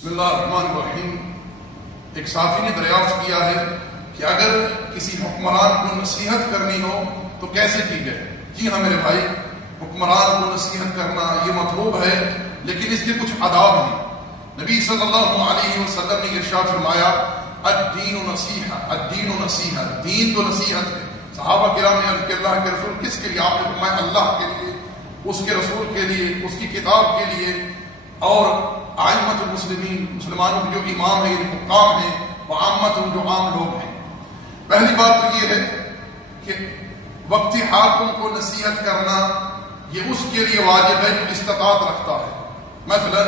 بسم اللہ الرحمن الرحیم۔ ایک ساتھی نے دریافت کیا ہے کہ اگر کسی حکمران کو نصیحت کرنی ہو تو کیسے کی جائے؟ جی ہاں میرے بھائی، حکمران کو نصیحت کرنا یہ مطلوب ہے، لیکن اس کے کچھ آداب ہیں۔ نبی صلی اللہ علیہ وسلم نے ارشاد فرمایا الدین نصیحہ، الدین نصیحہ، دین تو نصیحت ہے۔ صحابہ کرام نے عرض کیا اللہ کے رسول کس کے لیے؟ آپ نے فرمایا اللہ کے لیے، اس کے رسول کے لیے، اس کی کتاب کے لیے، اور ائمۃ المسلمین، مسلمانوں کے جو امام ہیں، حکام ہیں، وعامت جو عام لوگ ہیں۔ پہلی بات تو یہ ہے کہ وقتی حاکم کو نصیحت کرنا یہ اس کے لیے واجب ہے جو استطاعت رکھتا ہے۔ مثلا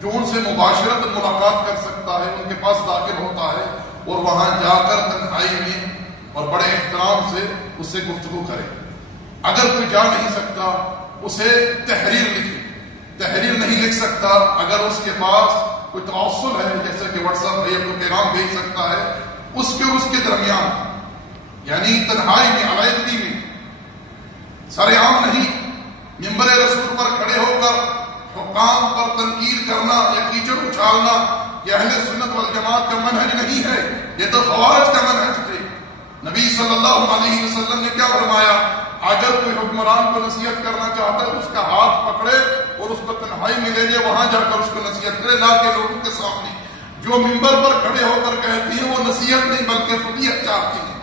جو ان سے مباشرت ملاقات کر سکتا ہے، ان کے پاس داخل ہوتا ہے اور وہاں جا کر تنہائی میں اور بڑے احترام سے اس سے گفتگو کرے۔ اگر کوئی جا نہیں سکتا اسے تحریر لکھے، تحریر نہیں لکھ سکتا، اگر اس کے پاس کوئی توسل ہے جیسے کہ واٹس ایپ ہے یا کوئی پیغام بھیج سکتا ہے، اس کے درمیان یعنی تنہائی میں، علیحدگی میں، سر عام نہیں، منبر رسول پر کھڑے ہو کر حکام پر تنقید کرنا یا کیچڑ اچھالنا یہ اہل سنت والجماعت کا منہج نہیں ہے، یہ تو خوارج کا منہج تھے۔ نبی صلی اللہ علیہ وسلم نے کیا فرمایا؟ اگر کوئی حکمران کو نصیحت کرنا چاہتا ہے تو اس کا ہاتھ پکڑے اور اس کو تنہائی میں لے جائے، وہاں جا کر اس کو نصیحت کرے، لا کے لوگوں کے سامنے۔ جو منبر پر کھڑے ہو کر کہتی ہیں وہ نصیحت نہیں بلکہ فضیحت چاہتی ہیں۔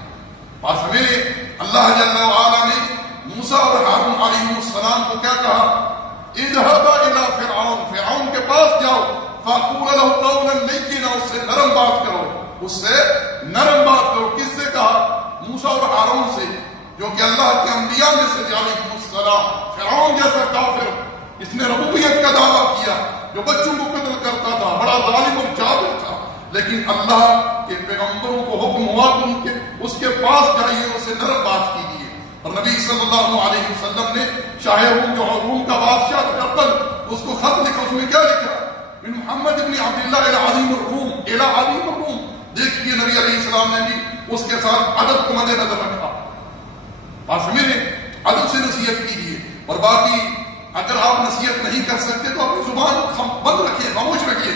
پاس ہمیں اللہ جل وعلا نے موسیٰ اور ہارون علیہ السلام کو کیا کہا؟ اذهبا الى فرعون، فرعون کے پاس جاؤ، فقولا له قولا لینا، اس سے نرم بات کرو، اس سے نرم بات کرو۔ کس سے کہا؟ موسیٰ اور ہارون سے، جو کہ اللہ کے انبیاء میں سے علیہ السلام۔ فرعون جیسا کافر اس نے ربوبیت کا دعویٰ کیا، جو بچوں کو قتل کرتا تھا، بڑا ظالم اور جابر تھا، لیکن اللہ کے پیغمبروں کو حکم ہوا کہ اس کے پاس جائیے، اسے نرم بات کیجیے۔ اور نبی صلی اللہ علیہ وسلم نے شاہ روم، جو روم کا بادشاہ تھا قتل، اس کو خط لکھا، اس میں کیا لکھا؟ من محمد ابن عبداللہ الی عظیم الروم، الی عظیم الروم۔ دیکھیے نبی علیہ السلام نے بھی اس کے ساتھ ادب کو مد نظر رکھا۔ پاس میرے ادب سے نصیحت کیجیے۔ اور باقی اگر آپ نصیحت نہیں کر سکتے تو اپنی زبان بند رکھیے، خاموش رکھیے۔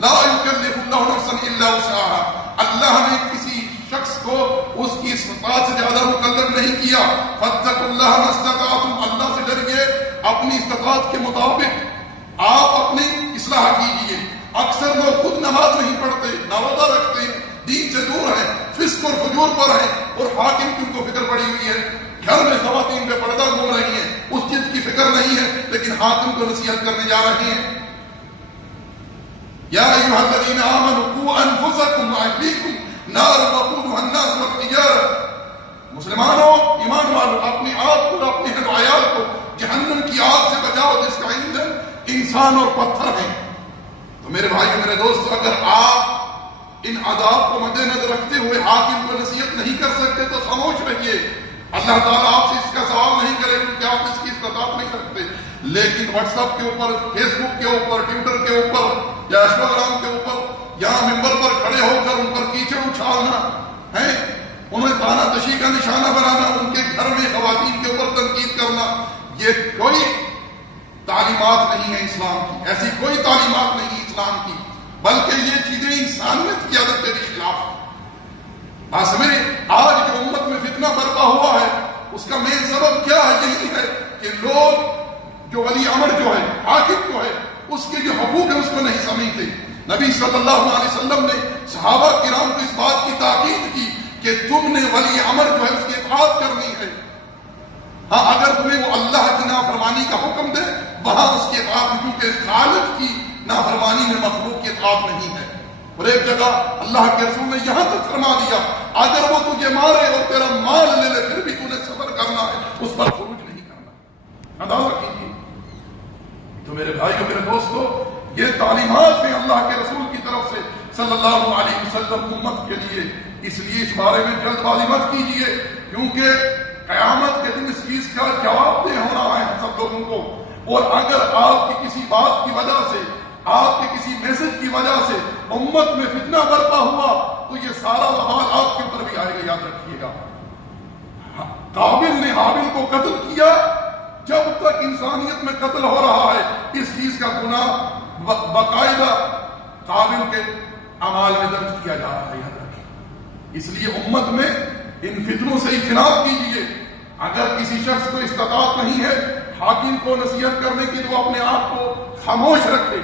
لا یکلف اللہ نفسا الا وسعها، اللہ نے کسی شخص کو اس کی استطاعت سے زیادہ مکلف نہیں کیا۔ فاتقوا اللہ ما استطعتم، اللہ سے ڈریے اپنی استطاعت کے مطابق آپ اپنی اصلاح کیجیے۔ اکثر لوگ خود نماز نہیں پڑھتے، نہ روزہ رکھتے، دین سے دور ہیں، فسق اور فجور پر ہیں، اور حاکم کی ان کو فکر پڑی ہوئی ہے، گھر میں خواتین پہ پردہ گھوم رہی ہیں، اس چیز کی فکر نہیں ہے، لیکن حاکم کو نصیحت کرنے جا رہی ہیں۔ یا ایھا الذین آمنوا قوا انفسکم واہلیکم نارا وقودها الناس والحجارہ، مسلمانوں، ایمان والو، اپنے آپ کو، اپنے اہل و عیال کو جہنم کی آگ سے بچاؤ جس کا ایندھن انسان اور پتھر ہے۔ تو میرے بھائیو، میرے دوستو، اگر آپ ان آداب کو مد نظر رکھتے ہوئے حاکم کو نصیحت نہیں کر سکتے تو خاموش رہیے۔ اللہ تعالیٰ آپ سے اس کا سوال نہیں کرے کیونکہ آپ اس کی استطاعت نہیں رکھتے، لیکن واٹس ایپ کے اوپر، فیس بک کے اوپر، ٹویٹر کے اوپر یا انسٹاگرام کے اوپر، یہاں ممبر پر کھڑے ہو کر ان پر کیچڑ اچھالنا ہے، انہیں تانا تشی کا نشانہ بنانا، ان کے گھر میں خواتین کے اوپر تنقید کرنا، یہ کوئی تعلیمات نہیں ہے اسلام کی، ایسی کوئی تعلیمات نہیں ہے اسلام کی، بلکہ یہ چیزیں انسانیت کی عادت کے بھی خلاف ہیں۔ سمجھے، آج جو امت میں فتنہ برپا ہوا ہے اس کا مین سبب کیا ہے؟ یہی ہے کہ لوگ جو ولی امر جو ہے، حاکم جو ہے، اس کے جو حقوق ہے اس کو نہیں سمجھتے۔ نبی صلی اللہ علیہ وسلم نے صحابہ کرام کو اس بات کی تاکید کی کہ تم نے ولی امر جو ہے اس کی اطاعت کرنی ہے۔ ہاں، اگر تمہیں وہ اللہ کی نافرمانی کا حکم دے وہاں اس کی اطاعت، کیونکہ خالق کی نافرمانی میں مخلوق کی اطاعت نہیں ہے۔ اور ایک جگہ اللہ کے رسول نے یہاں تک فرما دیا اگر وہ تجھے مارے اور تیرا مال لے لے پھر بھی تُونے صبر کرنا ہے، اس پر خروج نہیں کرنا۔ اندازہ کیجیے۔ تو میرے بھائیو، میرے دوستو، یہ تعلیمات ہیں اللہ کے رسول کی طرف سے صلی اللہ علیہ وسلم امت کے لیے۔ اس لیے اس بارے میں جلد بازی مت کیجیے، کیونکہ قیامت کے دن اس چیز کا جواب دہ ہونا ہے ہم سب لوگوں کو۔ اور اگر آپ کی کسی بات کی وجہ سے، آپ کے کسی میسج کی وجہ سے امت میں فتنہ برپا ہوا تو یہ سارا وبال آپ کے اوپر بھی آئے گا، یاد رکھیے گا۔ قابل نے حابل کو قتل کیا، جب تک انسانیت میں قتل ہو رہا ہے اس چیز کا گناہ باقاعدہ قابل کے اعمال میں درج کیا جا رہا ہے، یاد رکھیں۔ اس لیے امت میں ان فتنوں سے اجتناب کیجیے۔ اگر کسی شخص کو استطاعت نہیں ہے حاکم کو نصیحت کرنے کی تو اپنے آپ کو خاموش رکھے،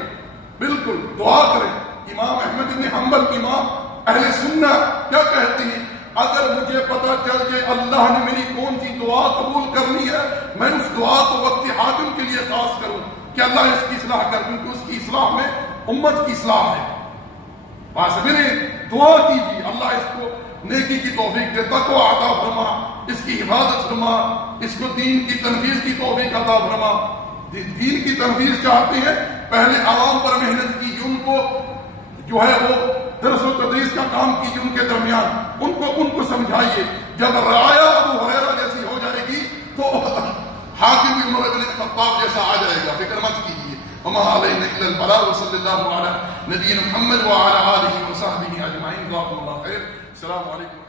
بالکل دعا کریں۔ امام احمد بن حنبل، امام اہل سنہ کیا کہتے ہیں؟ اگر مجھے پتا چل جائے اللہ نے میری کون سی دعا قبول کرنی ہے، میں اس دعا کو وقت حاکم کے لیے خاص کروں کہ اللہ اس کی اصلاح کر دوں، کہ اس کی اصلاح میں امت کی اصلاح ہے۔ بس میرے دعا کیجیے اللہ اس کو نیکی کی توفیق دے، تقوی عطا فرما، اس کی حفاظت فرما، اس کو دین کی تنفیذ کی توفیق عطا فرما۔ دین کی تنفیذ چاہتے ہیں پہلے عوام پر محنت کیجیے، ان کو جو ہے وہ درس و تدریس کا کام کیجیے، ان کے درمیان ان کو سمجھائیے۔ جب رعایا ابو ہریرہ جیسی ہو جائے گی تو حاکم بھی عمر بن الخطاب جیسا آ جائے گا، فکر مت کیجیے۔ وما علینا الا البلاغ وصلی اللہ علی نبینا محمد وعلی آلہ وصحبہ اجمعین۔ جزاکم اللہ خیر۔ السلام علیکم۔